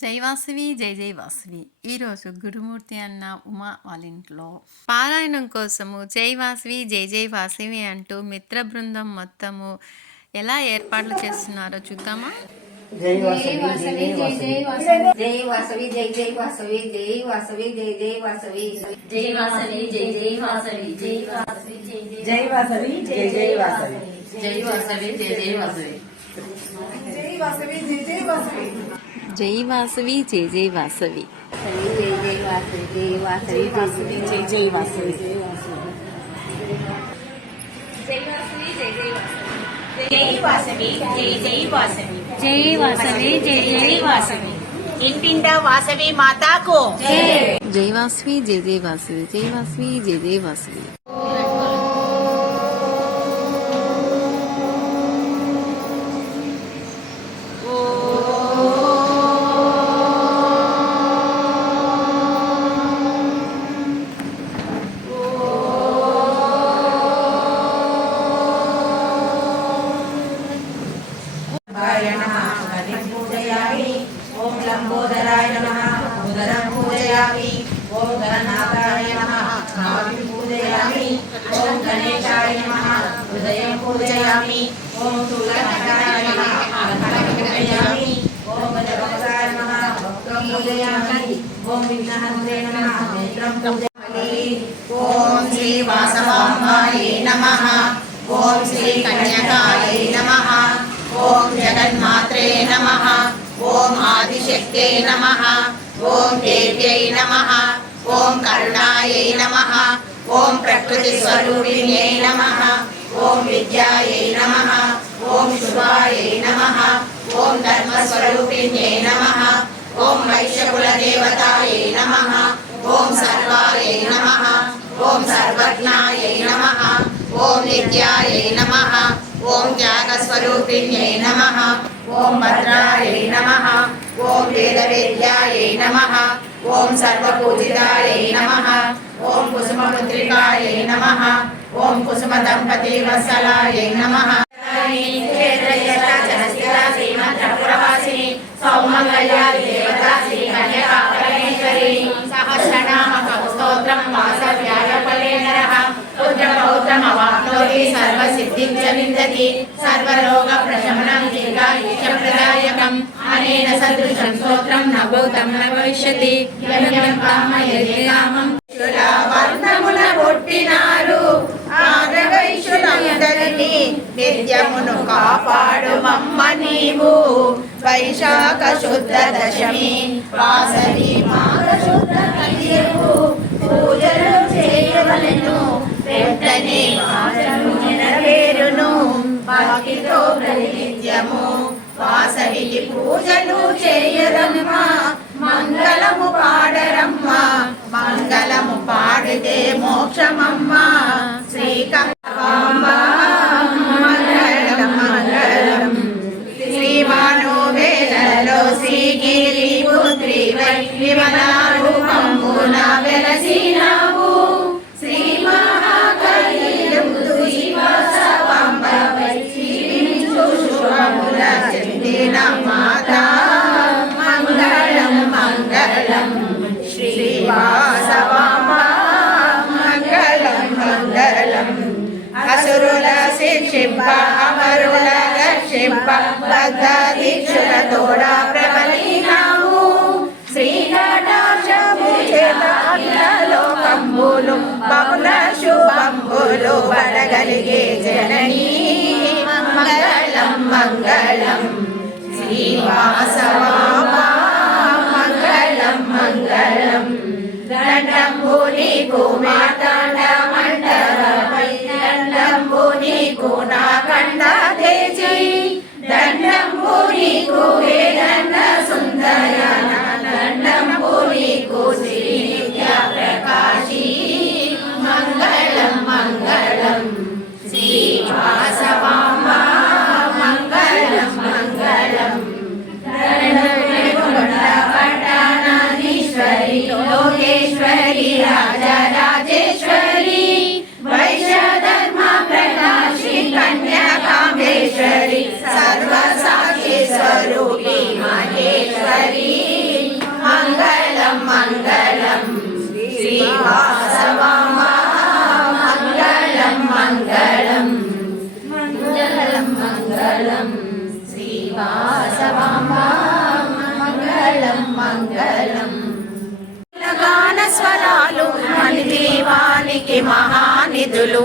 జై వాసవి జై జై వాసవి. ఈరోజు గురుమూర్తి అన్న ఉమా వాళ్ళ ఇంట్లో పారాయణం కోసము జై వాసవి జై జై వాసవి అంటూ మిత్ర బృందం మొత్తము ఎలా ఏర్పాట్లు చేస్తున్నారో చూద్దామా. జై వాసవి జై జై వాసవి జై వాసవి జై జై వాసవి జై వాసవి జై జై వాసవి జై వాసవి జై జై వాసవి జై వాసవి జై వాసవి జై జై వాసవి జై వాసవి జై జై వాసవి జై వాసవి జై జై వాసవి జై వాసవి జై జై వాసవి జై జై వాసవి జై వాసవి వాసవి జై జై వాసవి జై వాసవి జై జై వాసవి జై జై వాసవి జై వాసవి జై జై వాసవి ఇంటింటా వాసవి మాతాకు జై వాసవి జై జై వాసవి జై వాసవి జై జై వాసవి. ओम लंबोदराय नमः उदरं पूजयामि ओम गणनाथाय नमः नाभिं पूजयामि ओम गणेशाय नमः हृदयं पूजयामि ओम तुलसीदाय नमः कंठं पूजयामि ओम गजवक्त्राय नमः वक्त्रं पूजयामि ओम विघ्नहन्त्रे नमः नेत्रं पूजयामि ओम श्री वासवाम्बायै नमः ओम श्री कन्यकायै नमः ओम जगन्मात्रे नमः ओम आदिशक्त्यै नमः ओम देव्यै नमः ओम करुणायै नमः ओम प्रकृतिस्वरूपिण्यै नमः ओम विद्यायै नमः ओम शुभायै नमः ओम धर्मस्वरूपिण्यै नमः ओम वैश्यकुलदेवतायै नमः ओम सर्वायै नमः ओम सर्वज्ञायै नमः ओम नित्यायै नमः ओम त्यागस्वरूपिण्यै नमः ओम भद्रायै नमः ओम वेदवेद्यायै नमः ओम सर्वपूजितायै नमः ओम कुसुमपुत्रिकायै नमः ओम कुसुमदम्पतिवत्सलायै नमः श्रीमद्रपुरवासिनी सौमंगल्या देवता श्री कन्यका परमेश्वरी सहस्रनाम स्तोत्रं वासव्याय फले नरः पुत्रपौत्रमवाप्नोति सर्वसिद्धिं च विन्दति सर्वरोगप्रशमनं दीर्घायुष्यप्रदायकम् अनेन सदृशं स्तोत्रं न भूतं न भविष्यति यं कामयते कामं వర్ణమున పుట్టినారు ఆర్యవైశ్యులందరినీ నిత్యమును కాపాడు మమ్మ నీవు వైశాఖ శుద్ధ దశమి వాసవి మాఘ శుద్ధ తదియు పూజలు చేయవలెను వెంటనే ఆచరణు నెరవేరును భక్తితో ప్రతినిత్యము వాసవికి పూజలు చేయరమ్మా మంగళము పాడరమ్మ మంగళము పాడితే మోక్షమమ్మ శ్రీకాంబ మంగళం మంగళం శ్రీమానో వేలలో శ్రీగిరి పుత్రి వై విమలారూపంబున వెలసినావు శ్రీ మహాకైలందు శివసవాంబ వై శ్రీవించు శుభముల చెందిన మాత మంగళం మంగళం శ్రీవాసవాంబ మంగళం మంగళం అసురుల శిక్షింప అమరుల రక్షింప బద్ధ దీక్షుల తోడ ప్రబలినావు శ్రీకటాక్షము చేత లోకంబులు బహుళ శుభంబులు పడగలిగే జననీ మంగళం మంగళం శ్రీవాసవాంబ మంగళం మంగళం దండంబు నీకు మార్తాండ మండపై దండంబు నీకు నా కండ తేజి దండంబు నీకు వేదన్న సుందర దండంబు నీకు శ్రీ నిత్య ప్రకాశీ మంగళం మంగళం శ్రీవాసవాంబ మంగళం మంగళం మంగళం శ్రీవాసవామ మంగళం మంగళం మంగళం మంగళం శ్రీవాసవామ మంగళం మంగళం గాన స్వరాలు మణి దీవానికి మహానిధులు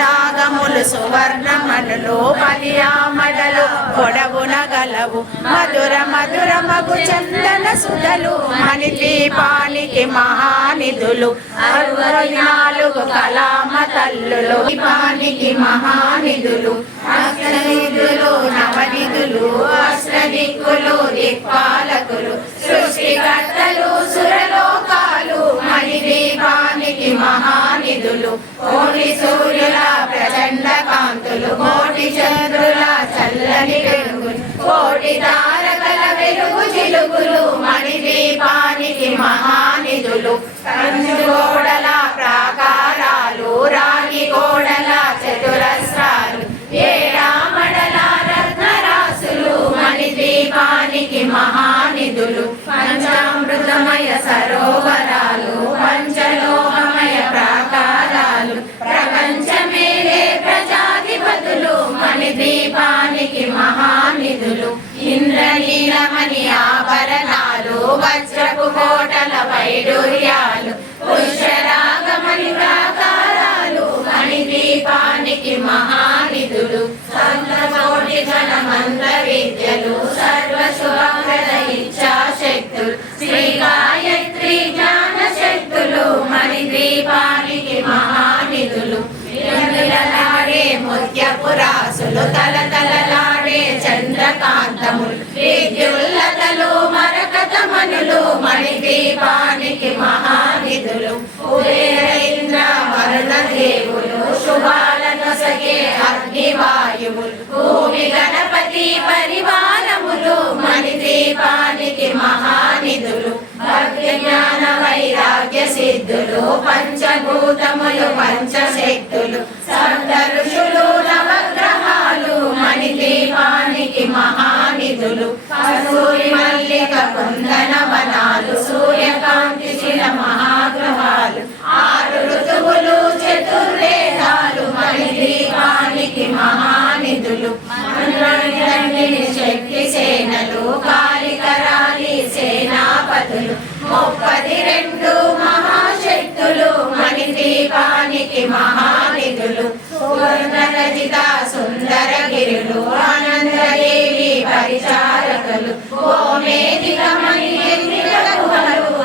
రాగములు సువర్ణమణులు పలియామడలు పొడవున గలవు మధుర మధుర మగు చందన సుధలు మణి దీపానికి మహానిధులు 64 కళామ తల్లులు దీపానికి మహానిధులు అష్టనిధులు నవనిధులు అష్టదిక్కులు దిక్పాలకులు సృష్టికర్తలు సురలోకాలు మణి దీపానికి మహానిధులు కోటి సూర్యుల ప్రచండ కాంతులు కోటి చంద్రుల చల్లని వెలుగులు కోటి తారకల వెలుగు చిలుగులు మణి దీపానికి మహానిధులు కంచు గోడల ప్రాకారాలు రాగి గోడల చతురస్రాలు ఏడామడల రత్నరాసులు మణి దీపానికి మహానిధులు పంచామృతమయ సరోవరాలు పంచలోహమయ ప్రాకారాలు ప్రపంచమేలే ప్రజాధిపతులు మణి దీపానికి మహానిధులు ఇంద్రనీలమణి ఆభరణాలు వజ్రపు కోటల వైడూర్యాలు పుష్యరాగమణి ప్రాకారాలు మణి దీపానికి మహానిధులు సంతకోటి జనమంత్ర విద్యలు సర్వశుభప్రద ఇచ్ఛాశక్తులు శ్రీ గాయత్రి జ్ఞాన శక్తులు మణి దీపానికి మహానిధులు ఇంద్రలాడే ముత్యపురాసులు తలతలలాడే చంద్రకాంతములు విద్యుల్లతలు మరకతమనులు మణి దీపానికి మహానిధులు కుబేరేంద్ర వరుణ దేవులు శుభాలను సగే అగ్నివాయువులు భూమి గణపతి పరివారములు మణి దీపానికి మహానిధులు భక్తి జ్ఞాన వైరాగ్య సిద్ధులు పంచభూతములు పంచశక్తులు సప్త ఋషులు నవగ్రహాలు మణి దీపానికి మహానిధులు కస్తూరి మల్లిక కుందన వనాలు సూర్యకాంతి శిల మహాగృహాలు 6 ఋతువులు చతుర్వేదాలు మణి దీపానికి మహానిధులు మంత్రాన్ని శక్తి సేనలు కాళికరాలి సేనాపతులు 32 మహాశక్తులు మణి దీపానికి మహానిధులు సువర్ణరజిత సుందర గిరులు ఆనందదేవి పరిచారకులు గోమేధిక మణి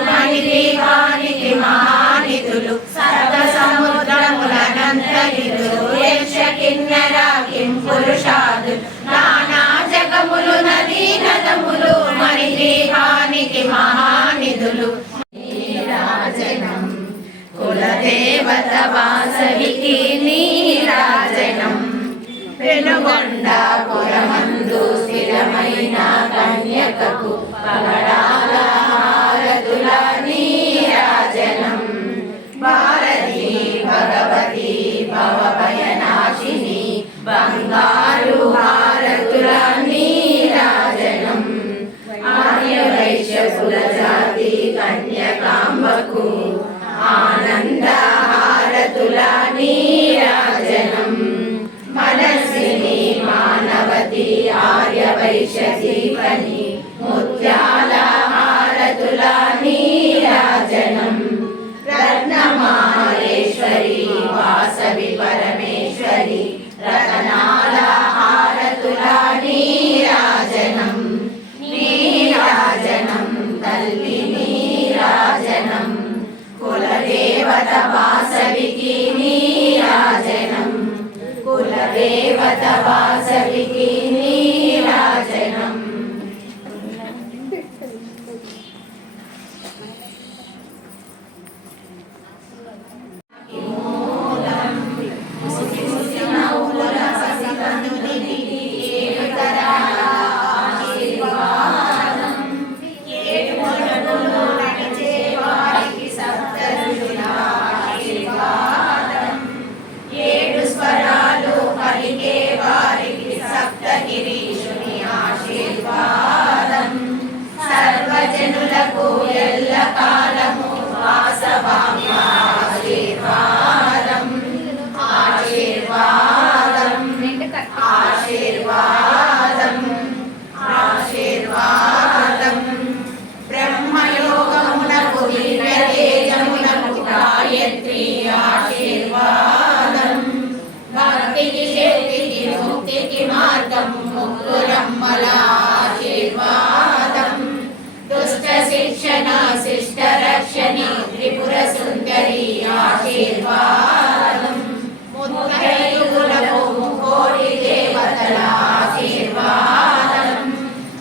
మణి దీపానికి మహానిధులు సప్త సముద్రముల నందనిధులు యక్ష కిన్నెర కిం పురుషాదులు నానా జగములు నదీ నదములు మణి దీపానికి మహానిధులు నీరాజనం కులదేవత వాసవికి నీరాజనం పెనుగొండాపురమందు స్థిరమైన కన్యకకు పగడాల హారతుల నీరాజనం భారతి భగవతి భవభయనాశిని బంగారు హారతుల నీరాజనం ఆర్యవైశ్య కులజాతి కన్యకాంబకు ఆనంద హారతుల నీరాజనం మనస్సిని మానవతి ఆర్యవైశ్య దీపని ముత్యాల హారతుల నీరాజనం రత్నమాలేశ్వరి వాసవి పరమేశ్వరి రతనాల హారతుల నీరాజనం నీరాజనం తల్లి నీరాజనం కులదేవత వాసవికి నీరాజనం కులదేవత వాసవికి నీరాజనం ఏడు స్వరాలు పలికే వారి జనులకు ఎల్ల కాలము వాసవామి ఆశీర్వాదం ఆశీర్వాదం ఆశీర్వాదం ఆశీర్వాదం బ్రహ్మయోగమునకు దివ్య తేజమునకు గాయత్రి ఆశీర్వాదం భక్తికి శక్తికి ముక్తికి మార్గం ముగ్గురమ్మల ఆశీర్వాదం దుష్ట శిక్షణ శిష్ట రక్షణి త్రిపుర సుందరి ఆశీర్వాదం ముత్తైదులకు ముకోటి దేవతల ఆశీర్వాదం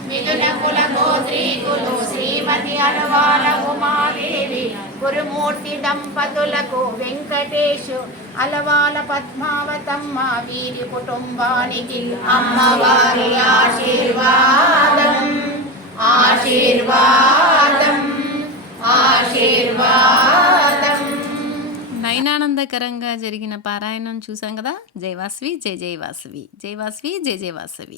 మిథున కుల గోత్రీకులు శ్రీమతి అలవాల ఉమాదేవి గురుమూర్తి దంపతులకు వెంకటేశు అలవాల పద్మావతమ్మ వీరి కుటుంబానికి అమ్మవారి ఆశీర్వాదం ఆశీర్వాదం ఆశీర్వాదం. నయనానందకరంగా జరిగిన పారాయణం చూసాం కదా. జై వాసవి జై జై వాసవి, జై వాసవి జై జై వాసవి.